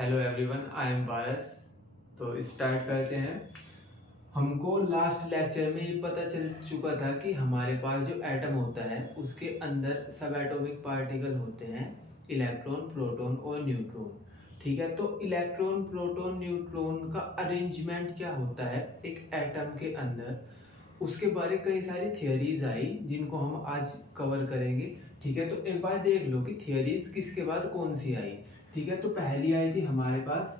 Hello everyone, I am पारस। तो start करते हैं। हमको लास्ट लेक्चर में ये पता चल चुका था कि हमारे पास जो एटम होता है उसके अंदर सब एटॉमिक पार्टिकल होते हैं, इलेक्ट्रॉन, प्रोटॉन और न्यूट्रॉन। ठीक है, तो इलेक्ट्रॉन, प्रोटॉन, न्यूट्रॉन का अरेंजमेंट क्या होता है एक एटम के अंदर, उसके बारे कई सारी थियरीज आई जिनको हम आज कवर करेंगे। ठीक है, तो एक बार देख लो कि थियरीज किसके बाद कौन सी आई। ठीक है, तो पहली आई थी हमारे पास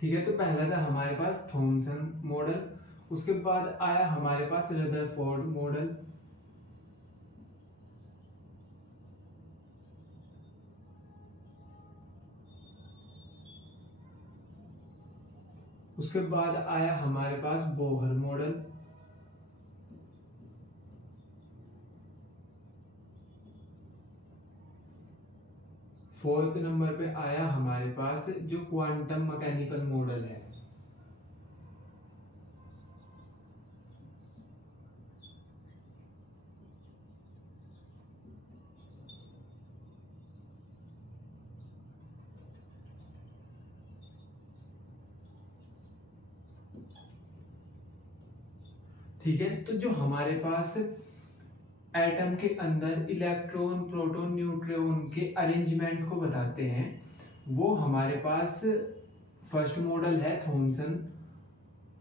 ठीक है, तो पहला था हमारे पास थॉमसन मॉडल। उसके बाद आया हमारे पास रदरफोर्ड मॉडल। उसके बाद आया हमारे पास बोहर मॉडल। फोर्थ नंबर पे आया हमारे पास जो क्वांटम मैकेनिकल मॉडल है। ठीक है, तो जो हमारे पास एटम के अंदर इलेक्ट्रॉन, प्रोटॉन, न्यूट्रॉन के अरेंजमेंट को बताते हैं, वो हमारे पास फर्स्ट मॉडल है थॉमसन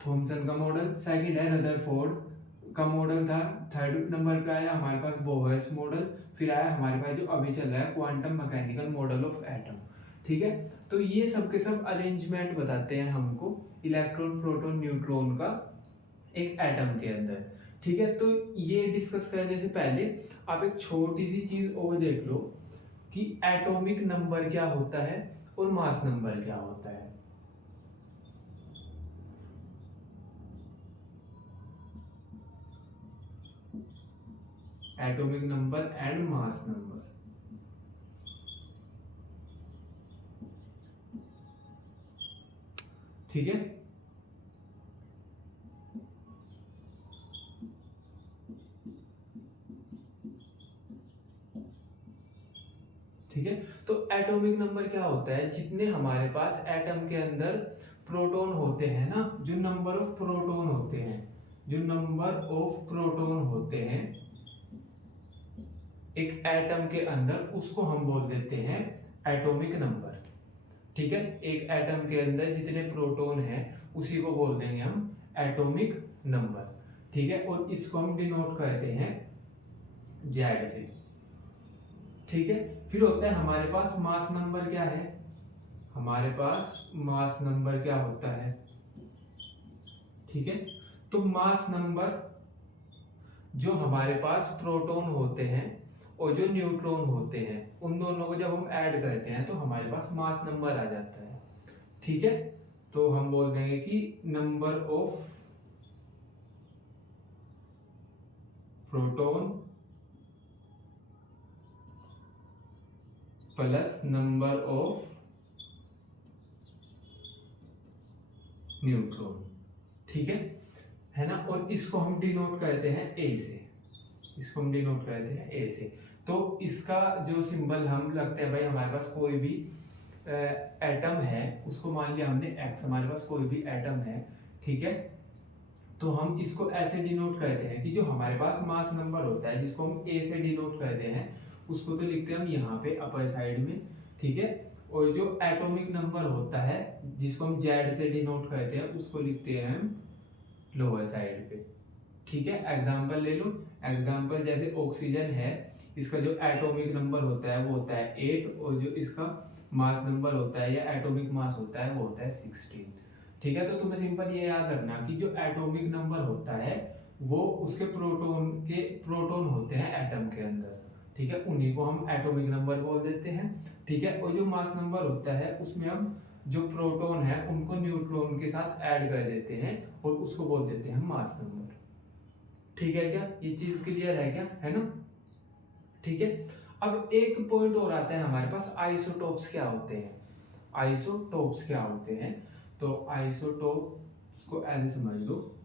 थॉमसन का मॉडल। सेकंड है रदरफोर्ड का मॉडल था। थर्ड नंबर पे आया हमारे पास बोहर्स मॉडल। फिर आया हमारे पास जो अभी चल रहा है quantum mechanical model of atom. ठीक है, तो ये सब के सब अरेंजमेंट बताते हैं हमको इलेक्ट्रॉन, प्रोटॉन, न्यूट्रॉन का एक एटम के अंदर। ठीक है, तो ये डिस्कस करने से पहले आप एक छोटी सी चीज और देख लो कि एटॉमिक नंबर क्या होता है और मास नंबर क्या होता है। Atomic number and mass number. ठीक है, ठीक है, तो एटॉमिक नंबर क्या होता है, जितने हमारे पास एटम के अंदर प्रोटॉन होते हैं ना, जो नंबर ऑफ प्रोटॉन होते हैं, जो नंबर ऑफ प्रोटॉन होते हैं एक एटम के अंदर, उसको हम बोल देते हैं एटॉमिक नंबर। ठीक है, एक एटम के अंदर जितने प्रोटॉन हैं उसी को बोल देंगे हम एटॉमिक नंबर। ठीक है, और इसको हम डिनोट करते हैं जेड से। ठीक है, फिर होता है हमारे पास मास नंबर। क्या है हमारे पास मास नंबर, क्या होता है। ठीक है, तो मास नंबर जो हमारे पास प्रोटॉन होते हैं और जो न्यूट्रॉन होते हैं, उन दोनों को जब हम ऐड करते हैं तो हमारे पास मास नंबर आ जाता है। ठीक है, तो हम बोल देंगे कि number of proton plus number of neutron. ठीक है ना, और इसको हम डिनोट करते हैं ए से। इसको हम डिनोट करते हैं ए से। तो इसका जो सिंबल हम लगते हैं, भाई हमारे पास कोई भी एटम है, उसको मान लिया हमने एक्स, हमारे पास कोई भी एटम है। ठीक है, तो हम इसको ऐसे डिनोट करते हैं कि जो हमारे पास मास नंबर होता है जिसको हम ए से डिनोट करते हैं, उसको तो लिखते हैं हम यहाँ पे अपर साइड में। ठीक है, और जो एटॉमिक नंबर होता है जिसको हम जेड से डिनोट करते हैं, उसको लिखते हैं हम लोअर साइड पे। ठीक है, एग्जाम्पल ले लो। एग्जाम्पल जैसे ऑक्सीजन है, इसका जो एटॉमिक नंबर होता है वो होता है 8, और जो इसका मास नंबर होता है या एटॉमिक मास होता है वो होता है 16। ठीक है, तो तुम्हें सिंपल ये याद रखना कि जो एटॉमिक नंबर होता है वो उसके प्रोटॉन होते हैं एटम के अंदर। ठीक है, उन्हीं को हम एटॉमिक नंबर बोल देते हैं। ठीक है, और जो मास नंबर होता है उसमें हम जो प्रोटॉन है उनको न्यूट्रॉन के साथ ऐड कर देते हैं और उसको बोल देते हैं मास नंबर। ठीक है, क्या ये चीज क्लियर है, क्या है ना। ठीक है, अब एक पॉइंट और आता है हमारे पास, आइसोटोप्स क्या होते हैं। आइसोटोप्स क्या होते हैं, तो आइसोटोप इसको ऐसे समझ लो,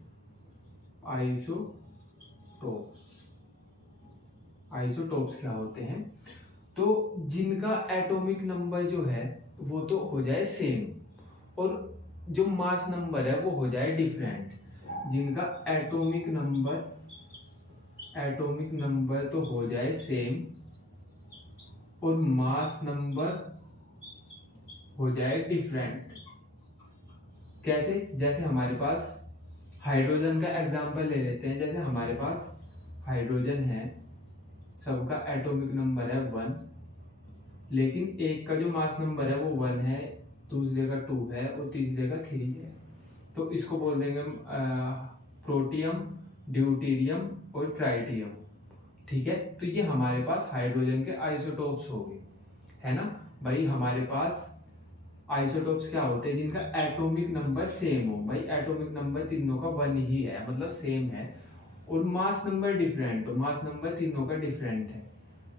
आइसोटोप्स। आइसोटोप्स क्या होते हैं? तो जिनका एटॉमिक नंबर जो है वो तो हो जाए सेम और जो मास नंबर है वो हो जाए डिफरेंट। जिनका एटॉमिक नंबर तो हो जाए सेम और मास नंबर हो जाए डिफरेंट। कैसे? जैसे हमारे पास हाइड्रोजन का एग्जांपल ले लेते हैं। जैसे हमारे पास हाइड्रोजन है, सबका एटॉमिक नंबर है 1, लेकिन एक का जो मास नंबर है वो 1 है, दूसरे का 2 है और तीसरे का 3 है। तो इसको बोल देंगे हम प्रोटियम, ड्यूटेरियम और ट्राइटियम। ठीक है, तो ये हमारे पास हाइड्रोजन के आइसोटोप्स हो गए, है ना भाई। हमारे पास आइसोटोप्स क्या होते हैं? जिनका एटॉमिक नंबर सेम हो। भाई एटॉमिक नंबर तीनों का 1 ही है, मतलब सेम है, और मास नंबर डिफरेंट हो, मास नंबर तीनों का डिफरेंट है।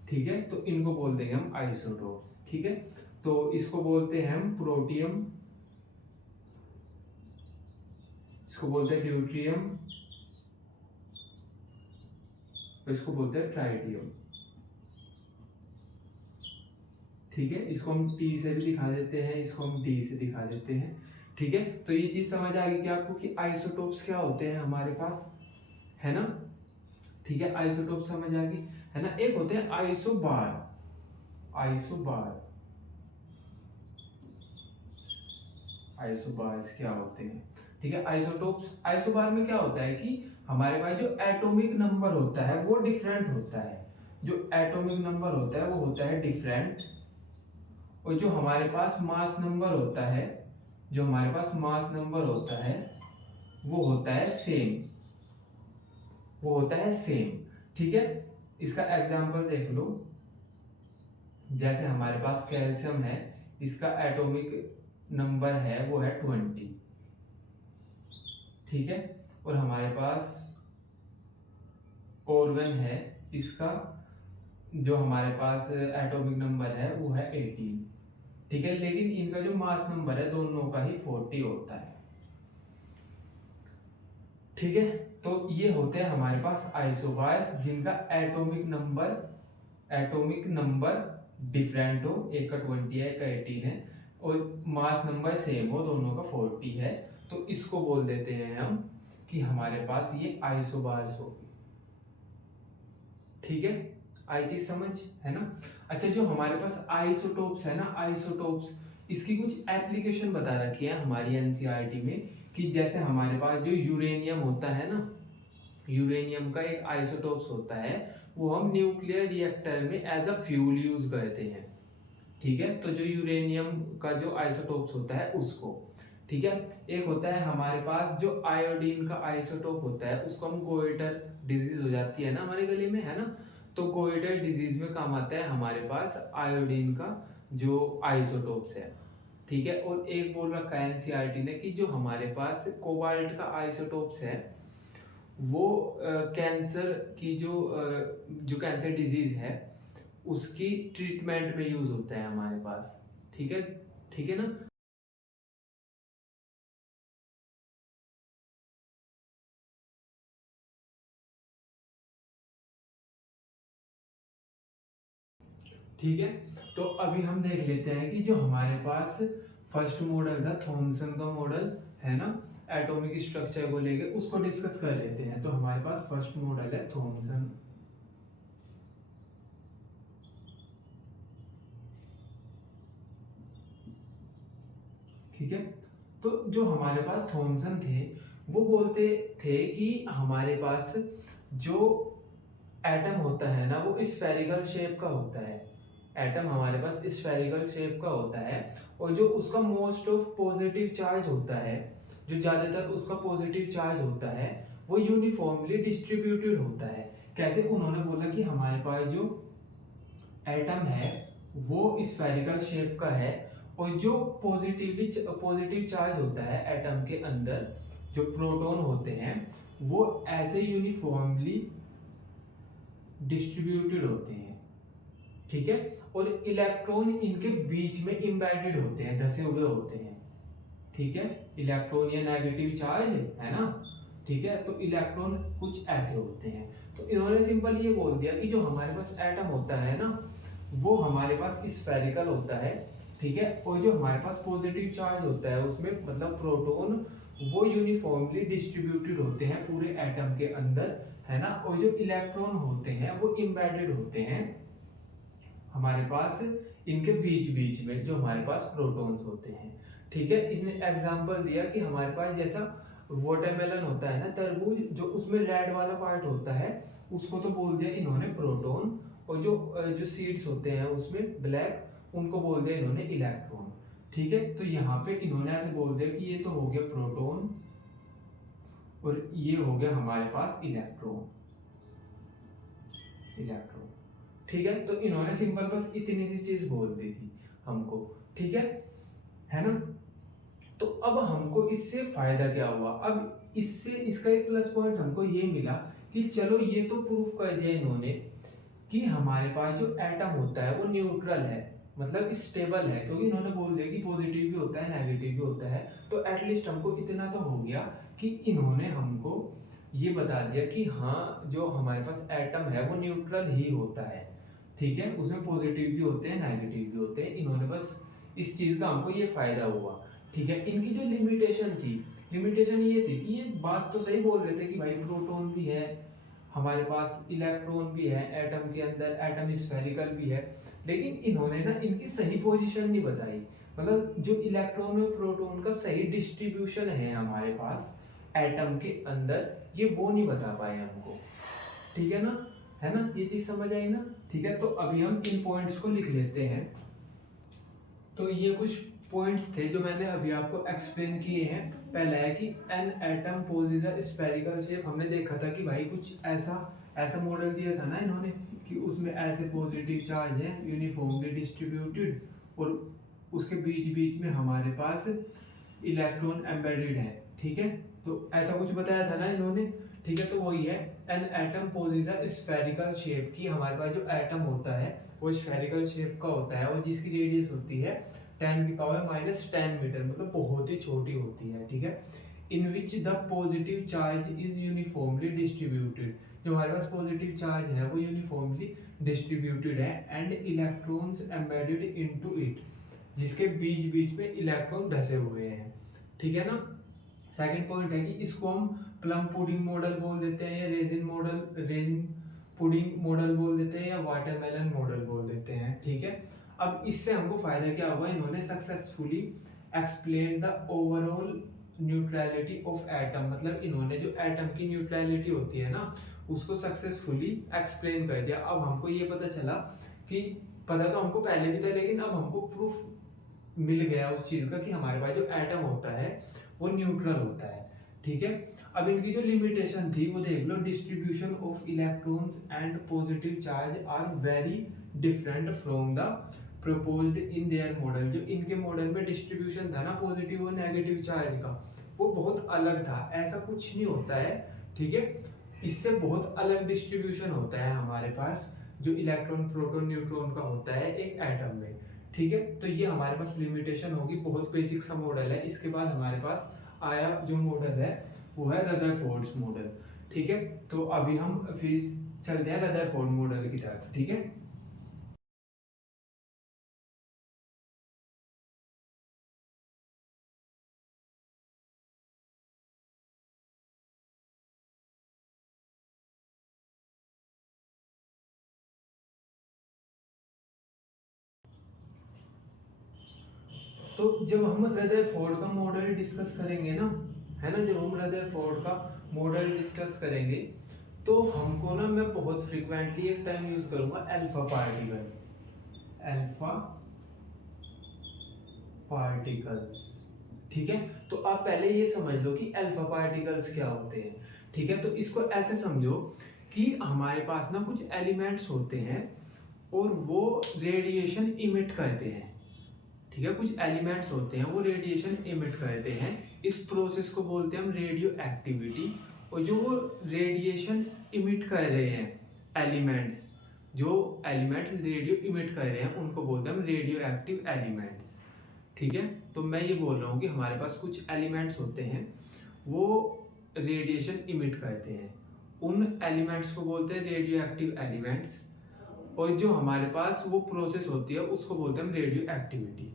ठीक है, तो इनको बोल देंगे हम आइसोटोप्स। ठीक है, तो इसको बोलते हैं हम प्रोटियम, इसको बोलते हैं ड्यूट्रियम, इसको बोलते हैं ट्राइटियम। ठीक है, इसको हम T से भी दिखा देते हैं, इसको हम D से दिखा देते हैं। ठीक है, तो ये चीज समझ आ गई क्या आपको कि आइसोटोप्स क्या होते हैं हमारे पास, है ना। ठीक है, आइसोटोप समझ आ गई, है ना। एक होते हैं आइसोबार। आइसोबार्स क्या होते हैं? ठीक है, आइसोबार में क्या होता है कि हमारे पास जो एटॉमिक नंबर होता है वो डिफरेंट होता है। जो एटॉमिक नंबर होता है वो होता है डिफरेंट, और जो हमारे पास मास नंबर होता है, वो होता है सेम। ठीक है, इसका एग्जांपल देख लो। जैसे हमारे पास कैल्शियम है, इसका एटॉमिक नंबर है वो है 20। ठीक है, और हमारे पास ऑर्गन है, इसका जो हमारे पास एटॉमिक नंबर है वो है 18। ठीक है, लेकिन इनका जो मास नंबर है दोनों का ही 40 होता है। ठीक है, तो ये होते हैं हमारे पास आइसोबार्स, जिनका एटॉमिक नंबर डिफरेंट हो, एक का 20 है, एक का 18 है, और मास नंबर सेम हो, दोनों का 40 है। तो इसको बोल देते हैं हम कि हमारे पास ये आइसोबार्स हो गए। ठीक है, आई चीज समझ, है ना। अच्छा, जो हमारे पास आइसोटोप्स है ना, आइसोटोप्स, इसकी कुछ एप्लीकेशन बता रखी है हमारी एनसीईआरटी में, कि जैसे हमारे पास जो यूरेनियम होता है ना, यूरेनियम का एक आइसोटोप्स होता है, वो हम न्यूक्लियर रिएक्टर में एज अ फ्यूल यूज करते हैं। ठीक है, तो जो यूरेनियम का जो आइसोटोप्स होता है उसको। ठीक है, एक होता है हमारे पास जो आयोडीन का आइसोटोप होता है, उसको हम गोइटर डिजीज हो जाती है ना हमारे गले में, है ना, तो गोइटर डिजीज में काम आता है हमारे पास आयोडीन का जो आइसोटोप्स है। ठीक है, और एक बोल रखा है एनसीईआरटी ने कि जो हमारे पास कोबाल्ट का आइसोटोप्स है, वो कैंसर की जो कैंसर डिजीज है उसकी ट्रीटमेंट में यूज होता है हमारे पास। ठीक है, ठीक है ना। ठीक है, तो अभी हम देख लेते हैं कि जो हमारे पास फर्स्ट मॉडल था थॉमसन का मॉडल, है ना, एटॉमिक स्ट्रक्चर को लेके, उसको डिस्कस कर लेते हैं। तो हमारे पास फर्स्ट मॉडल है थॉमसन। ठीक है, तो जो हमारे पास थॉमसन थे वो बोलते थे कि हमारे पास जो एटम होता है ना वो स्फेरिकल शेप का होता है। एटम हमारे पास स्फेरिकल शेप का होता है, और जो उसका मोस्ट ऑफ पॉजिटिव चार्ज होता है, जो ज्यादातर उसका पॉजिटिव चार्ज होता है, वो यूनिफॉर्मली डिस्ट्रीब्यूटेड होता है। कैसे? उन्होंने बोला कि हमारे पास जो एटम है वो स्फेरिकल शेप का है, और जो पॉजिटिव चार्ज होता है एटम के अंदर, जो प्रोटॉन होते हैं, वो ऐसे यूनिफॉर्मली डिस्ट्रीब्यूटेड होते हैं। ठीक है, और इलेक्ट्रॉन इनके बीच में एम्बेडेड होते हैं, धसे हुए होते हैं। ठीक है, इलेक्ट्रॉन या नेगेटिव चार्ज है ना, ठीक है। तो इलेक्ट्रॉन कुछ ऐसे होते हैं। तो इन्होंने सिंपल ये बोल दिया कि जो हमारे पास एटम होता है ना, वो हमारे पास स्फेरिकल होता है, ठीक है। और जो हमारे पास पॉजिटिव चार्ज होता है उसमें मतलब प्रोटॉन, वो यूनिफॉर्मली डिस्ट्रीब्यूटेड होते हैं पूरे एटम के अंदर, है ना। और जो इलेक्ट्रॉन होते हैं वो एम्बेडेड होते हैं हमारे पास इनके बीच बीच में, जो हमारे पास प्रोटॉन्स होते हैं, ठीक है। इसने एग्जांपल दिया कि हमारे पास जैसा वाटरमेलन होता है ना, तरबूज, जो उसमें रेड वाला पार्ट होता है उसको तो बोल दिया इन्होंने प्रोटॉन, और जो जो सीड्स होते हैं उसमें ब्लैक, उनको बोल दिया इन्होंने इलेक्ट्रॉन, ठीक है। तो यहाँ पे इन्होंने ऐसे बोल दिया कि ये तो हो गया प्रोटॉन और ये हो गया हमारे पास इलेक्ट्रॉन, इलेक्ट्रॉन, ठीक है। तो इन्होंने सिंपल बस इतनी सी चीज बोल दी थी हमको, ठीक है ना। तो अब हमको इससे फायदा क्या हुआ, अब इससे इसका एक प्लस पॉइंट हमको ये मिला कि चलो ये तो प्रूफ कर दिया इन्होंने कि हमारे पास जो एटम होता है वो न्यूट्रल है, मतलब स्टेबल है, क्योंकि इन्होंने बोल दिया कि पॉजिटिव भी होता है नेगेटिव भी होता है। तो एटलीस्ट हमको इतना तो हो गया कि इन्होंने हमको ये बता दिया कि हाँ, जो हमारे पास एटम है वो न्यूट्रल ही होता है, ठीक है। उसमें पॉजिटिव भी होते हैं नेगेटिव भी होते हैं। इन्होंने बस इस चीज का हमको ये फायदा हुआ, ठीक है। इनकी जो लिमिटेशन थी, लिमिटेशन ये थी कि ये बात तो सही बोल रहे थे कि भाई प्रोटॉन भी है हमारे पास, इलेक्ट्रॉन भी है एटम के अंदर, एटम स्फेरिकल भी है, लेकिन इन्होंने ना इनकी सही पोजीशन नहीं बताई, मतलब जो इलेक्ट्रॉन और प्रोटॉन का सही डिस्ट्रीब्यूशन है हमारे पास एटम के अंदर, ये वो नहीं बता पाए हमको, ठीक है ना, ये चीज समझ आई ना, ठीक है। तो अभी हम इन पॉइंट्स को लिख लेते हैं। तो ये कुछ पॉइंट्स थे जो मैंने अभी आपको एक्सप्लेन किए हैं। पहला है कि an atom possesses a spherical shape, हमने देखा था कि भाई कुछ ऐसा ऐसा मॉडल दिया था ना इन्होंने कि उसमें ऐसे पॉजिटिव चार्ज है यूनिफॉर्मली डिस्ट्रीब्यूटेड, और उसके बीच बीच में हमारे पास इलेक्ट्रॉन एम्बेडेड है, ठीक है। तो ऐसा कुछ बताया था ना इन्होंने, ठीक है। तो वही है an atom possesses a spherical shape, की हमारे पास जो एटम होता है वो स्फेरिकल शेप का होता है और जिसकी रेडियस होती है 10⁻⁻10 मीटर, मतलब बहुत ही छोटी होती है, ठीक है। In which the positive charge is uniformly distributed, जो हमारे पास पॉजिटिव चार्ज है वो यूनिफॉर्मली डिस्ट्रीब्यूटेड है, and electrons embedded into it, जिसके बीच बीच में इलेक्ट्रॉन धसे हुए हैं, ठीक है ना। सेकंड पॉइंट है कि इसको हम प्लम पुडिंग मॉडल बोल देते हैं, या resin model, resin pudding model बोल देते हैं, या वाटरमेलन मॉडल बोल देते हैं, ठीक है। अब इससे हमको फायदा क्या हुआ, इन्होंने successfully explain the overall neutrality of atom, मतलब इन्होंने जो एटम की न्यूट्रलिटी होती है ना उसको सक्सेसफुली एक्सप्लेन कर दिया। अब हमको ये पता चला कि पता तो हमको पहले भी था, लेकिन अब हमको प्रूफ मिल गया उस चीज का कि हमारे पास जो एटम होता है वो न्यूट्रल होता है, ठीक है। अब इनकी जो लिमिटेशन थी वो देख लो, distribution of electrons and positive charge are very different from the proposed in their model, जो इनके मॉडल में डिस्ट्रीब्यूशन था ना पॉजिटिव और नेगेटिव चार्ज का, वो बहुत अलग था, ऐसा कुछ नहीं होता है, ठीक है। इससे बहुत अलग डिस्ट्रीब्यूशन होता है हमारे पास जो इलेक्ट्रॉन प्रोटॉन न्यूट्रॉन का होता है एक एटम में, ठीक है। तो ये हमारे पास लिमिटेशन होगी, बहुत बेसिक सा मॉडल है। इसके बाद हमारे पास आया जो मॉडल है वो है रदरफोर्ड्स मॉडल, ठीक है। तो अभी हम फिर चलते हैं रदरफोर्ड मॉडल की तरफ, ठीक है। तो जब हम रदरफोर्ड का मॉडल डिस्कस करेंगे ना, है ना, जब हम रदरफोर्ड का मॉडल डिस्कस करेंगे तो हमको ना, मैं बहुत फ्रीक्वेंटली एक टर्म यूज करूंगा अल्फा पार्टिकल, अल्फा पार्टिकल्स, ठीक है। तो आप पहले ये समझ लो कि अल्फा पार्टिकल्स क्या होते हैं, ठीक है। तो इसको ऐसे समझो कि हमारे पास ना कुछ एलिमेंट्स होते हैं और वो रेडिएशन इमिट करते हैं, ठीक है। कुछ एलिमेंट्स होते हैं वो रेडिएशन इमिट करते हैं, इस प्रोसेस को बोलते हैं हम रेडियो एक्टिविटी। और जो वो रेडिएशन इमिट कर रहे हैं एलिमेंट्स, जो एलिमेंट्स रेडियो इमिट कर रहे हैं उनको बोलते हैं हम रेडियो एक्टिव एलिमेंट्स, ठीक है। तो मैं ये बोल रहा हूँ कि हमारे पास कुछ एलिमेंट्स होते हैं वो रेडिएशन इमिट करते हैं, उन एलिमेंट्स को बोलते हैं रेडियो एक्टिव एलिमेंट्स, और जो हमारे पास वो प्रोसेस होती है उसको बोलते हैं हम रेडियो एक्टिविटी।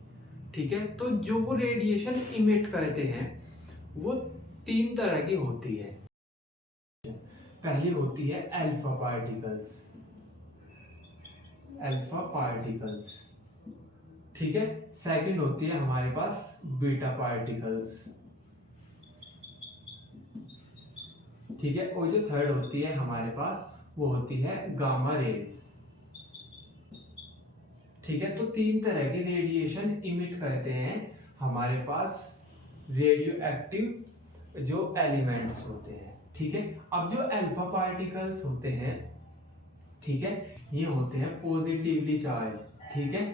ठीक है, तो जो वो रेडिएशन इमिट करते हैं वो 3 तरह की होती है। पहली होती है अल्फा पार्टिकल्स, अल्फा पार्टिकल्स। ठीक है, सेकंड होती है हमारे पास बीटा पार्टिकल्स। ठीक है, और जो थर्ड होती है हमारे पास वो होती है गामा रेज। ठीक है, तो 3 तरह की रेडिएशन इमिट करते हैं हमारे पास रेडियो एक्टिव जो एलिमेंट्स होते हैं। ठीक है, अब जो अल्फा पार्टिकल्स होते हैं, ठीक है, ये होते हैं पॉजिटिवली चार्ज। ठीक है,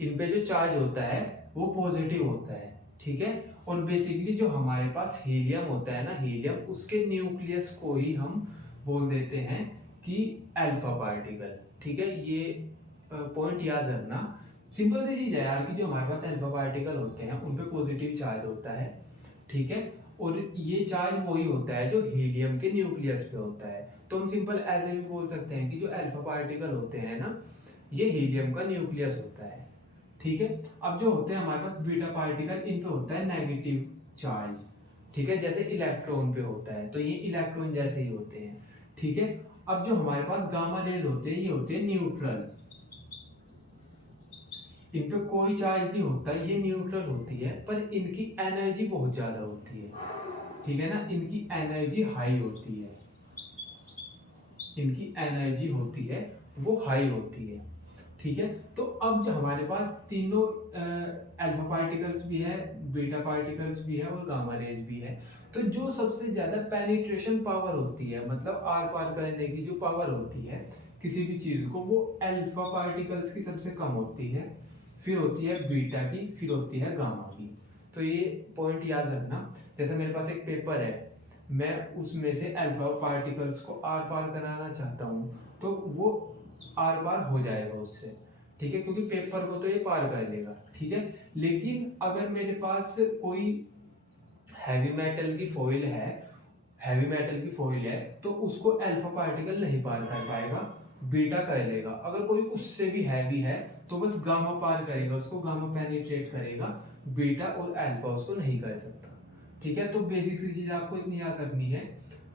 इन पे जो चार्ज होता है वो पॉजिटिव होता है। ठीक है, और बेसिकली जो हमारे पास हीलियम होता है ना, हीलियम, उसके न्यूक्लियस को ही हम बोल देते हैं कि अल्फा पार्टिकल। ठीक है, ये पॉइंट याद रखना। सिंपल सी चीज है यार कि जो हमारे पास अल्फा पार्टिकल होते हैं उन पे पॉजिटिव चार्ज होता है। ठीक है, और ये चार्ज वही होता है जो हीलियम के न्यूक्लियस पे होता है। तो हम सिंपल ऐसे भी बोल सकते हैं कि जो अल्फा पार्टिकल होते हैं ना, ये हीलियम का न्यूक्लियस होता है। ठीक है, अब जो होते हैं हमारे पास बीटा पार्टिकल, इन पे होता है नेगेटिव चार्ज। ठीक है, जैसे इलेक्ट्रॉन पे होता है, तो ये इलेक्ट्रॉन जैसे ही होते हैं। ठीक है, अब जो हमारे पास गामा रेज होते हैं ये होते हैं न्यूट्रल, इन पे कोई चार्ज नहीं होता, ये न्यूट्रल होती है, पर इनकी एनर्जी बहुत ज्यादा होती है। ठीक है ना, इनकी एनर्जी हाई होती है, इनकी एनर्जी होती है वो हाई होती है। ठीक है, तो अब जो हमारे पास तीनों अल्फा पार्टिकल्स भी है, बीटा पार्टिकल्स भी है और गामा रेज भी है, तो जो सबसे ज्यादा पेनिट्रेशन पावर होती है, मतलब आर पार करने की जो पावर होती है किसी भी चीज को, वो अल्फा पार्टिकल्स की सबसे कम होती है, फिर होती है बीटा की, फिर होती है गामा की। तो ये पॉइंट याद रखना। जैसे मेरे पास एक पेपर है, मैं उसमें से अल्फा पार्टिकल्स को आर पार कराना चाहता हूँ, तो वो आर पार हो जाएगा उससे। ठीक है, क्योंकि पेपर को तो ये पार कर लेगा। ठीक है, लेकिन अगर मेरे पास कोई हैवी मेटल की फॉइल है, हैवी मेटल की फॉइल है, तो उसको अल्फा पार्टिकल नहीं पार कर पाएगा, बीटा कर लेगा। अगर कोई उससे भी हैवी है तो बस गामा पार करेगा, उसको गामा पेनिट्रेट करेगा, बीटा और अल्फा उसको नहीं कर सकता। ठीक है, तो बेसिक सी चीज आपको इतनी याद रखनी है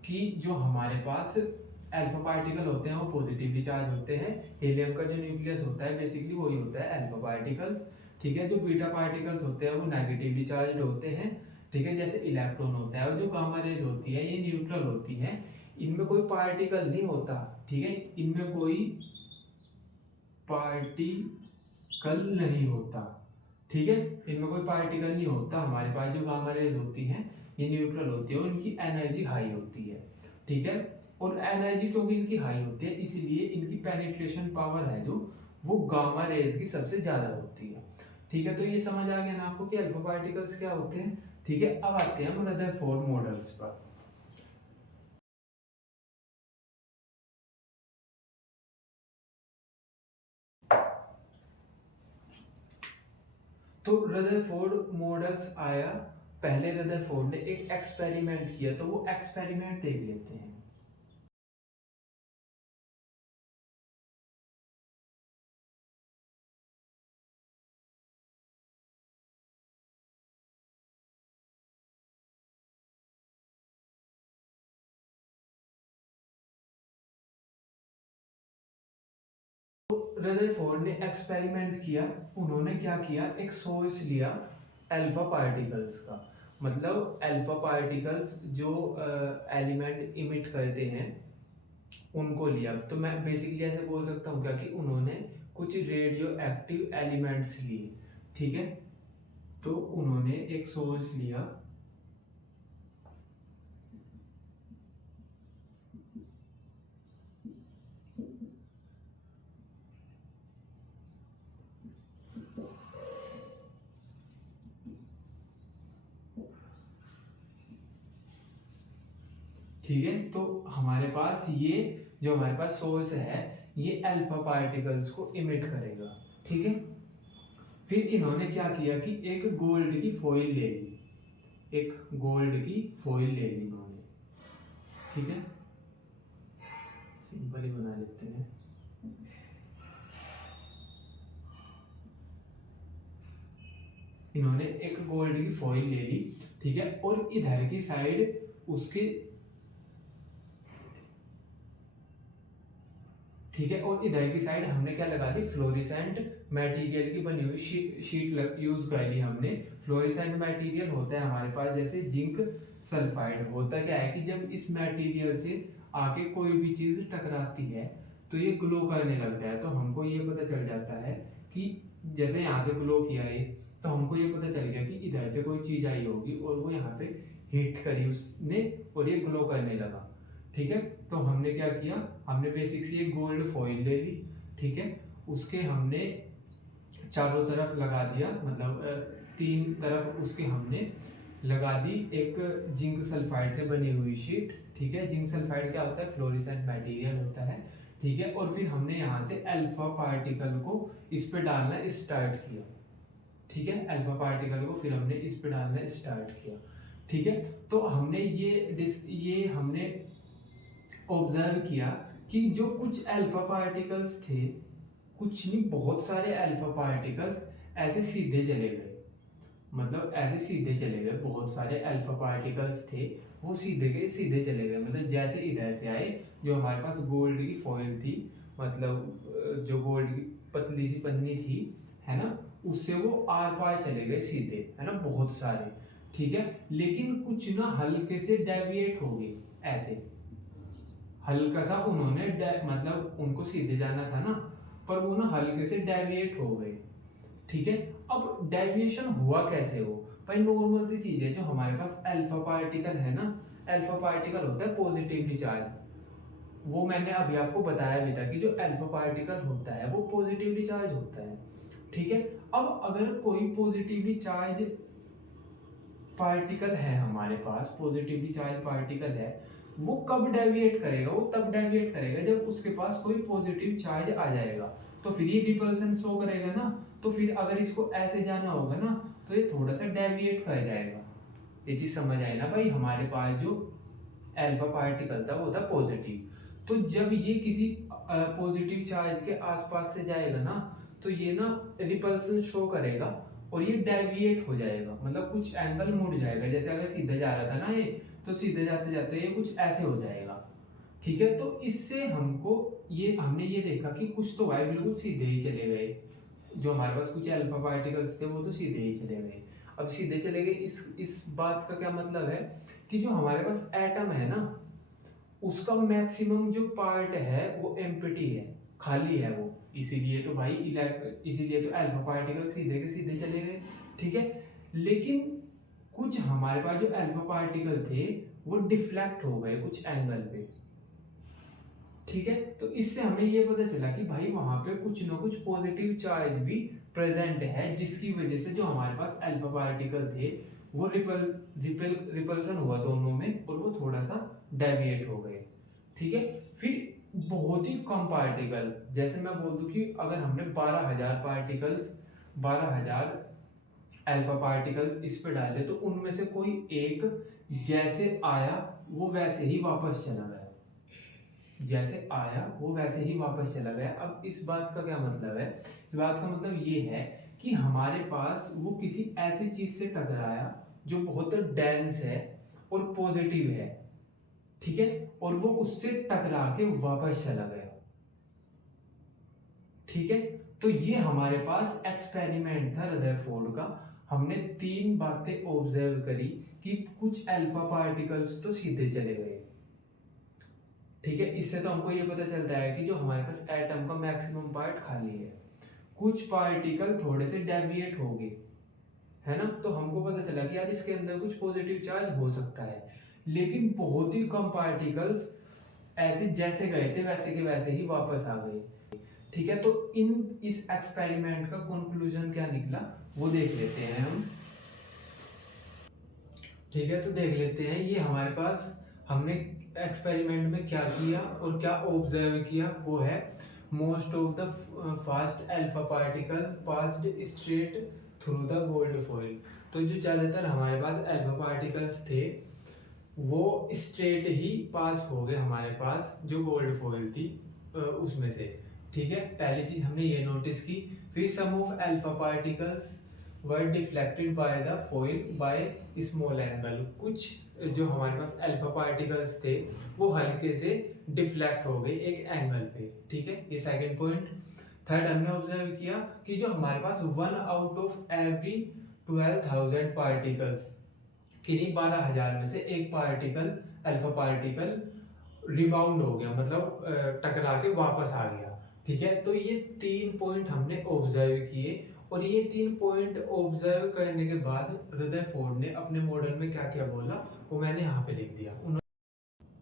कि जो हमारे पास अल्फा पार्टिकल होते हैं वो पॉजिटिवली चार्ज होते हैं, हीलियम का जो न्यूक्लियस होता है बेसिकली वही होता है अल्फा पार्टिकल्स। ठीक है, जो बीटा पार्टिकल्स होते हैं वो नेगेटिवली चार्ज होते हैं। ठीक है, जैसे इलेक्ट्रॉन होता है, और जो गामा रेज होती है ये न्यूट्रल होती है, इनमें कोई पार्टिकल नहीं होता। ठीक है, इनमें कोई पार्टिकल नहीं होता। ठीक है, इनमें कोई पार्टिकल नहीं होता। हमारे पास जो गामा रेज होती हैं ये न्यूट्रल होती है और इनकी एनर्जी हाई होती है। ठीक है, और एनर्जी क्योंकि इनकी हाई होती है इसीलिए इनकी पेनिट्रेशन पावर है जो वो गामा रेज की सबसे ज्यादा होती है। ठीक है, तो ये समझ आ गया ना आपको कि अल्फा पार्टिकल्स क्या होते हैं। ठीक है, अब आते हैं हम रदरफोर्ड मॉडल्स पर। तो रदरफोर्ड मॉडल्स आया, पहले रदरफोर्ड ने एक एक्सपेरिमेंट किया, तो वो एक्सपेरिमेंट देख लेते हैं। रदरफोर्ड ने एक्सपेरिमेंट किया, उन्होंने क्या किया, एक सोर्स लिया अल्फा पार्टिकल्स का, मतलब अल्फा पार्टिकल्स जो एलिमेंट इमिट करते हैं उनको लिया। तो मैं बेसिकली ऐसे बोल सकता हूँ क्या कि उन्होंने कुछ रेडियो एक्टिव एलिमेंट्स लिए। ठीक है, तो उन्होंने एक सोर्स लिया, ठीक है, तो हमारे पास ये जो हमारे पास सोर्स है ये अल्फा पार्टिकल्स को इमिट करेगा। ठीक है, फिर इन्होंने क्या किया कि एक गोल्ड की फॉइल ले ली, एक गोल्ड की फॉइल ले ली इन्होंने, ठीक है, सिंपल ही बना लेते हैं। इन्होंने एक गोल्ड की फॉइल ले ली, ठीक है, और इधर की साइड उसके, ठीक है, और इधर की साइड हमने क्या लगा दी, फ्लोरेसेंट मटेरियल की बनी हुई शीट यूज कर ली हमने। फ्लोरेसेंट मटेरियल होता है हमारे पास जैसे जिंक सल्फाइड। होता क्या है कि जब इस मटेरियल से आके कोई भी चीज टकराती है तो ये ग्लो करने लगता है। तो हमको ये पता चल जाता है कि जैसे यहाँ से ग्लो किया है तो हमको ये पता चल गया कि इधर से कोई चीज आई होगी और वो यहाँ पे हीट करी उसने और ये ग्लो करने लगा, ठीक है। तो हमने क्या किया, हमने बेसिक सी एक गोल्ड फॉइल ले ली, ठीक है, उसके हमने चारों तरफ लगा दिया, मतलब 3 तरफ उसके हमने लगा दी एक जिंक सल्फाइड से बनी हुई शीट, ठीक है। जिंक सल्फाइड क्या होता है, फ्लोरेसेंट मटेरियल होता है, ठीक है। और फिर हमने यहाँ से अल्फा पार्टिकल को इस पे डालना स्टार्ट किया, ठीक है, अल्फा पार्टिकल को फिर हमने इस पे डालना स्टार्ट किया, ठीक है। तो हमने ये हमने ऑब्जर्व किया कि जो कुछ अल्फा पार्टिकल्स थे, कुछ नहीं बहुत सारे अल्फा पार्टिकल्स ऐसे सीधे चले गए, मतलब ऐसे सीधे चले गए, बहुत सारे अल्फा पार्टिकल्स थे वो सीधे चले गए, मतलब जैसे इधर से आए, जो हमारे पास गोल्ड की फॉइल थी, मतलब जो गोल्ड की पतली सी पन्नी थी, है ना, उससे वो आर पार चले गए सीधे, है ना, बहुत सारे, ठीक है। लेकिन कुछ ना हल्के से डेविएट हो गए, ऐसे हल्का सा उन्होंने मतलब उनको सीधे जाना था ना, पर वो ना हल्के से डेविएट हो गए, ठीक है। अब डेविएशन हुआ कैसे हो भाई, नॉर्मल सी चीज है, जो हमारे पास अल्फा पार्टिकल है ना, अल्फा पार्टिकल होता है पॉजिटिवली चार्ज, वो मैंने अभी आपको बताया भी था कि जो अल्फा पार्टिकल होता है वो पॉजिटिवली चार्ज होता है, ठीक है। अब अगर कोई पॉजिटिवली चार्ज पार्टिकल है हमारे पास, पॉजिटिवली चार्ज पार्टिकल है, वो कब डेविएट करेगा, वो तब डेविएट करेगा जब उसके पास कोई पॉजिटिव चार्ज आ जाएगा, तो फिर ये रिपल्सन शो करेगा ना। तो फिर अगर इसको ऐसे जाना होगा ना तो ये थोड़ा सा डेविएट कर जाएगा। ये चीज समझ आई ना भाई, हमारे पास जो अल्फा पार्टिकल था वो था पॉजिटिव, तो जब ये किसी पॉजिटिव चार्ज के आसपास से जाएगा ना तो ये ना रिपल्सन शो करेगा और ये डेविएट हो जाएगा, मतलब कुछ एंगल मुड़ जाएगा। जैसे अगर सीधे जा रहा था ना ये, तो सीधे जाते जाते ये कुछ ऐसे हो जाएगा, ठीक है। तो इससे हमने ये देखा कि कुछ तो भाई बिल्कुल सीधे ही चले गए, जो हमारे पास कुछ अल्फा पार्टिकल्स थे वो तो सीधे ही चले गए। अब सीधे चले गए, इस बात का क्या मतलब है कि जो हमारे पास एटम है ना, उसका मैक्सिमम जो पार्ट है वो एम्प्टी है, खाली है वो, इसीलिए तो भाई इसीलिए तो अल्फा पार्टिकल सीधे के सीधे चले गए, ठीक है। लेकिन कुछ हमारे पास जो अल्फा पार्टिकल थे वो डिफ्लेक्ट हो गए कुछ एंगल पे, ठीक है। तो इससे हमें ये पता चला कि भाई वहां पे कुछ ना कुछ पॉजिटिव चार्ज भी प्रेजेंट है, जिसकी वजह से जो हमारे पास अल्फा पार्टिकल थे वो रिपल्सन हुआ दोनों में और वो थोड़ा सा डेविएट हो गए, ठीक है। फिर बहुत ही कम पार्टिकल, जैसे मैं बोल दूं कि अगर हमने 12,000 अल्फा पार्टिकल्स इस पे डाले तो उनमें से कोई एक जैसे आया वो वैसे ही वापस चला गया, जैसे आया वो वैसे ही वापस चला गया। अब इस बात का क्या मतलब है, इस बात का मतलब ये है कि हमारे पास वो किसी ऐसी चीज से टकराया जो बहुत डेंस है और पॉजिटिव है, ठीक है, और वो उससे टकरा के वापस चला गया, ठीक है। तो ये हमारे पास एक्सपेरिमेंट था रदरफोर्ड का। हमने 3 बातें ऑब्जर्व करी कि कुछ अल्फा पार्टिकल्स तो सीधे चले गए, ठीक है। इससे तो हमको ये पता चलता है कि जो हमारे पास एटम का मैक्सिमम पार्ट खाली है, कुछ पार्टिकल थोड़े से डेविएट हो गए, है ना। तो हमको पता चला कि यार इसके अंदर कुछ पॉजिटिव चार्ज हो सकता है, लेकिन बहुत ही कम पार्टिकल्स ऐसे जैसे गए थे वैसे के वैसे ही वापस आ गए, ठीक है। तो इस एक्सपेरिमेंट का कंक्लूजन क्या निकला वो देख लेते हैं हम, ठीक है। तो देख लेते हैं ये हमारे पास हमने एक्सपेरिमेंट में क्या किया और क्या ऑब्जर्व किया, वो है most of the fast alpha particle passed straight through the gold foil. तो जो ज़्यादातर हमारे पास अल्फा पार्टिकल्स थे वो स्ट्रेट ही पास हो गए हमारे पास जो गोल्ड फॉइल थी उसमें से। ठीक है, पहली चीज हमने ये नोटिस की। फिर some of alpha particles were deflected by the foil by small angle. कुछ जो हमारे पास अल्फा पार्टिकल्स थे वो हल्के से डिफ्लेक्ट हो गए एक एंगल पे। ठीक है, ये सेकंड पॉइंट। थर्ड हमने ऑब्जर्व किया कि जो हमारे पास 1 आउट ऑफ एवरी 12,000 पार्टिकल्स, किन्हीं 12,000 में से एक पार्टिकल अल्फा पार्टिकल रिबाउंड हो गया, मतलब टकरा के वापस आ गया। ठीक है, तो ये 3 पॉइंट हमने ऑब्जर्व किए और ये 3 पॉइंट ऑब्जर्व करने के बाद रदरफोर्ड ने अपने मॉडल में क्या क्या बोला वो मैंने यहाँ पे लिख दिया।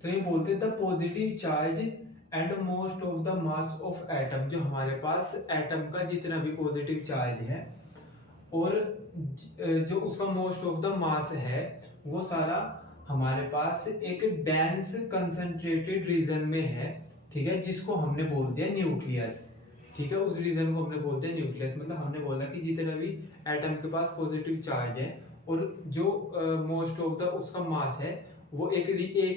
तो ये बोलते the positive charge and most of the mass of atom. जो हमारे पास एटम का जितना भी पॉजिटिव चार्ज है और जो उसका मोस्ट ऑफ द मास है वो सारा हमारे पास एक डेंस कंसंट्रेटेड रीजन में है। ठीक है, जिसको हमने बोल दिया न्यूक्लियस। ठीक है, उस रीजन को हमने बोल दिया न्यूक्लियस। मतलब हमने बोला कि जितना भी एटम के पास पॉजिटिव चार्ज है और जो मोस्ट ऑफ द उसका मास है वो एक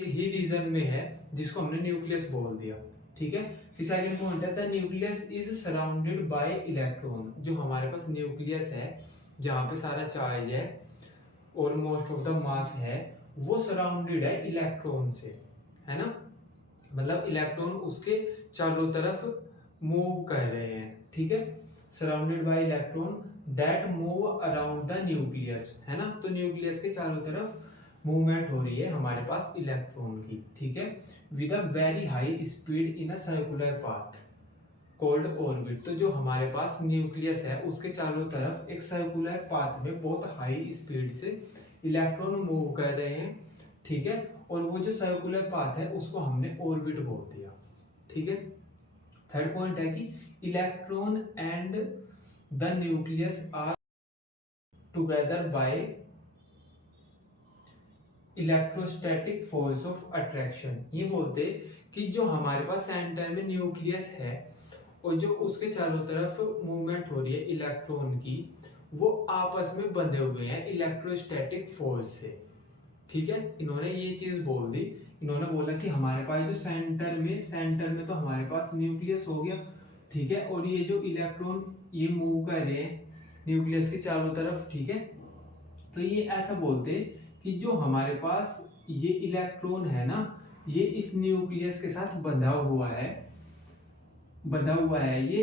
ही रीजन में है जिसको हमने न्यूक्लियस बोल दिया। ठीक है, फिर सेकंड पॉइंट है the nucleus is surrounded by electron. जो हमारे पास न्यूक्लियस है जहाँ पे सारा चार्ज है और मोस्ट ऑफ द मास है वो सराउंडेड है इलेक्ट्रॉन से, है ना। मतलब इलेक्ट्रॉन उसके चारों तरफ मूव कर रहे हैं। ठीक है, surrounded by electron that move around the nucleus, है ना। तो न्यूक्लियस के चारों तरफ मूवमेंट हो रही है हमारे पास इलेक्ट्रॉन की। ठीक है, with a very high speed in a circular path cold orbit. तो जो हमारे पास न्यूक्लियस है उसके चारों तरफ एक सर्कुलर पाथ में बहुत हाई स्पीड से इलेक्ट्रॉन मूव कर रहे हैं। ठीक है, और वो जो सर्कुलर पाथ है उसको हमने ऑर्बिट बोल दिया। ठीक है, थर्ड पॉइंट है कि electron and the nucleus are together by electrostatic force of attraction. ये बोलते कि जो हमारे पास सेंटर में न्यूक्लियस है और जो उसके चारों तरफ मूवमेंट हो रही है इलेक्ट्रॉन की वो आपस में बंधे हुए हैं इलेक्ट्रोस्टैटिक फोर्स से। ठीक है, इन्होंने ये चीज बोल दी। इन्होंने बोला कि हमारे पास जो सेंटर में तो हमारे पास न्यूक्लियस हो गया। ठीक है, और ये जो इलेक्ट्रॉन ये मूव कर रहे हैं न्यूक्लियस के चारों तरफ। ठीक है, तो ये ऐसा बोलते कि जो हमारे पास ये इलेक्ट्रॉन है ना ये इस न्यूक्लियस के साथ बंधा हुआ है ये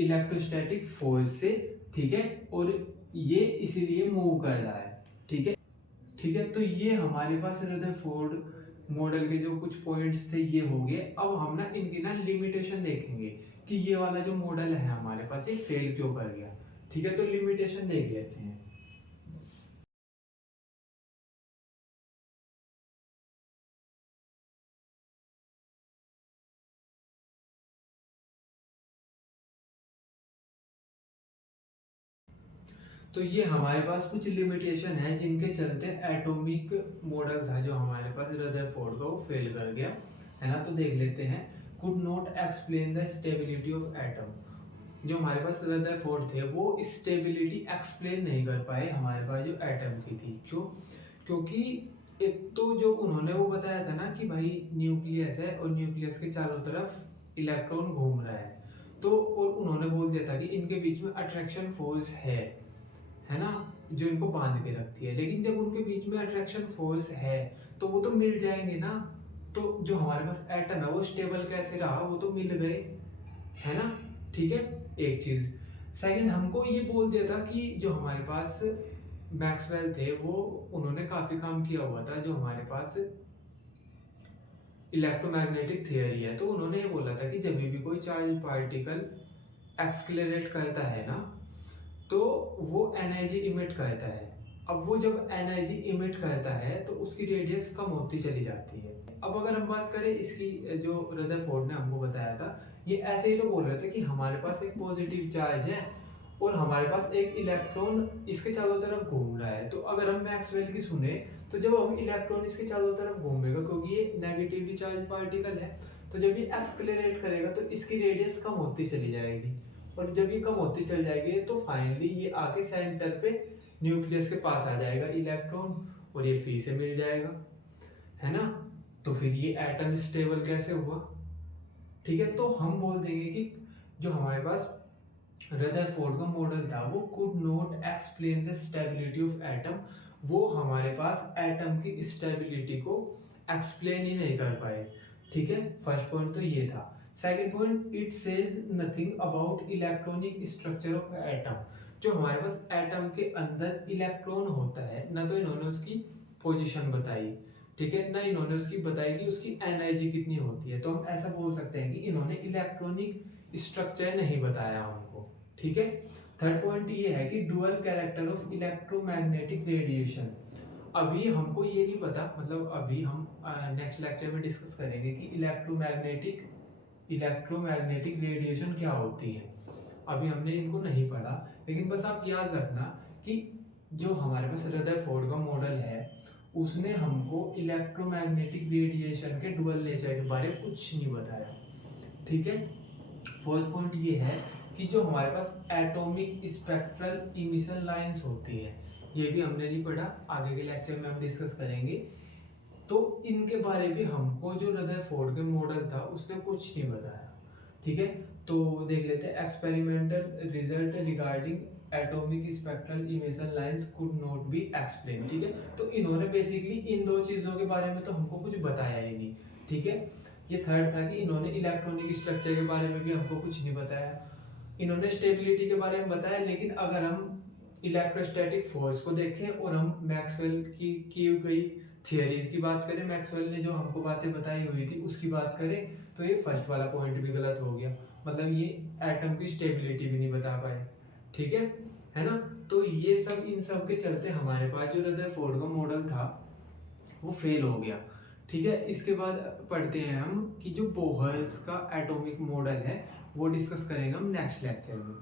इलेक्ट्रोस्टैटिक फोर्स से। ठीक है, और ये इसीलिए मूव कर रहा है। ठीक है, ठीक है, तो ये हमारे पास रदरफोर्ड मॉडल के जो कुछ पॉइंट्स थे ये हो गए। अब हम ना इनकी ना लिमिटेशन देखेंगे कि ये वाला जो मॉडल है हमारे पास ये फेल क्यों कर गया। ठीक है, तो लिमिटेशन देख लेते हैं। तो ये हमारे पास कुछ लिमिटेशन है जिनके चलते एटॉमिक मॉडल्स है जो हमारे पास रदरफोर्ड का वो फेल कर गया, है ना। तो देख लेते हैं। Could not explain the stability of atom. जो हमारे पास रदरफोर्ड थे वो स्टेबिलिटी एक्सप्लेन नहीं कर पाए हमारे पास जो एटम की थी। क्यों? क्योंकि एक तो जो उन्होंने वो बताया था ना कि भाई न्यूक्लियस है और न्यूक्लियस के चारों तरफ इलेक्ट्रॉन घूम रहा है, तो और उन्होंने बोल दिया था कि इनके बीच में अट्रैक्शन फोर्स है ना, जो इनको बांध के रखती है। लेकिन जब उनके बीच में अट्रैक्शन फोर्स है तो वो तो मिल जाएंगे ना। तो जो हमारे पास एटम है वो स्टेबल कैसे रहा, वो तो मिल गए, है ना। ठीक है, एक चीज। सेकंड, हमको ये बोल दिया था कि जो हमारे पास मैक्सवेल थे वो उन्होंने काफी काम किया हुआ था जो हमारे पास इलेक्ट्रोमैग्नेटिक थियरी है। तो उन्होंने ये बोला था कि जब भी कोई चार्ज पार्टिकल एक्सक्लेरेट करता है ना तो वो एनर्जी इमिट करता है। अब वो जब एनर्जी इमिट करता है तो उसकी रेडियस कम होती चली जाती है। अब अगर हम बात करें इसकी, जो रदरफोर्ड ने हमको बताया था ये ऐसे ही तो बोल रहे थे कि हमारे पास एक पॉजिटिव चार्ज है और हमारे पास एक इलेक्ट्रॉन इसके चारों तरफ घूम रहा है। तो अगर हम मैक्सवेल की सुने तो जब हम इलेक्ट्रॉन इसके चारों तरफ घूमेगा क्योंकि ये नेगेटिवली चार्ज पार्टिकल है तो जब ये एक्सक्लेरेट करेगा तो इसकी रेडियस कम होती चली जाएगी, और जब ये कम होती चल जाएगी तो फाइनली ये आके सेंटर पे न्यूक्लियस के पास आ जाएगा इलेक्ट्रॉन, और ये फ्री से मिल जाएगा, है ना। तो फिर ये एटम स्टेबल कैसे हुआ, ठीक है। तो हम बोल देंगे कि जो हमारे पास रदरफोर्ड का मॉडल था वो could not explain the stability of atom, वो हमारे पास एटम की स्टेबिलिटी को एक्सप्लेन ही नहीं कर पाए, ठीक है। फर्स्ट पॉइंट तो ये था। Second point, it says nothing about electronic structure of atom, जो हमारे पास एटम के अंदर इलेक्ट्रॉन होता है ना तो इन्होंने उसकी पोजीशन बताई, ठीक है, ना इन्होंने उसकी बताई कि उसकी एनर्जी कितनी होती है। तो हम ऐसा बोल सकते हैं कि इन्होंने इलेक्ट्रॉनिक स्ट्रक्चर नहीं बताया हमको, ठीक है। थर्ड पॉइंट ये है कि dual character of electromagnetic radiation, अभी हमको ये नहीं पता, मतलब अभी हम नेक्स्ट लेक्चर में डिस्कस करेंगे कि इलेक्ट्रोमैग्नेटिक रेडिएशन क्या होती है, अभी हमने इनको नहीं पढ़ा। लेकिन बस आप याद रखना कि जो हमारे पास रदरफोर्ड का मॉडल है उसने हमको इलेक्ट्रोमैग्नेटिक रेडिएशन के डुअल नेचर के बारे में कुछ नहीं बताया, ठीक है। फोर्थ पॉइंट ये है कि जो हमारे पास एटॉमिक स्पेक्ट्रल इमिशन लाइंस होती है, ये भी हमने नहीं पढ़ा, आगे के लेक्चर में हम डिस्कस करेंगे। तो इनके बारे में हमको जो रदरफोर्ड के मॉडल था उसने कुछ नहीं बताया, ठीक है। तो देख लेते हैं, experimental result regarding atomic spectral emission lines could not be explain, ठीक है। तो इन्होंने बेसिकली इन दो चीजों के बारे में तो हमको कुछ बताया ही नहीं, ठीक है। ये थर्ड था कि इन्होंने इलेक्ट्रॉनिक स्ट्रक्चर के बारे में भी हमको कुछ नहीं बताया, इन्होंने स्टेबिलिटी के बारे में बताया। लेकिन अगर हम इलेक्ट्रोस्टैटिक फोर्स को देखें और हम मैक्सवेल की गई थियरीज की बात करें, मैक्सवेल ने जो हमको बातें बताई हुई थी उसकी बात करें, तो ये फर्स्ट वाला पॉइंट भी गलत हो गया, मतलब ये एटम की स्टेबिलिटी भी नहीं बता पाए, ठीक है ना। तो ये सब इन सब के चलते हमारे पास जो रदरफोर्ड का मॉडल था वो फेल हो गया, ठीक है। इसके बाद पढ़ते हैं हम कि जो बोहर्स का एटॉमिक मॉडल है वो डिस्कस करेंगे हम नेक्स्ट लेक्चर में।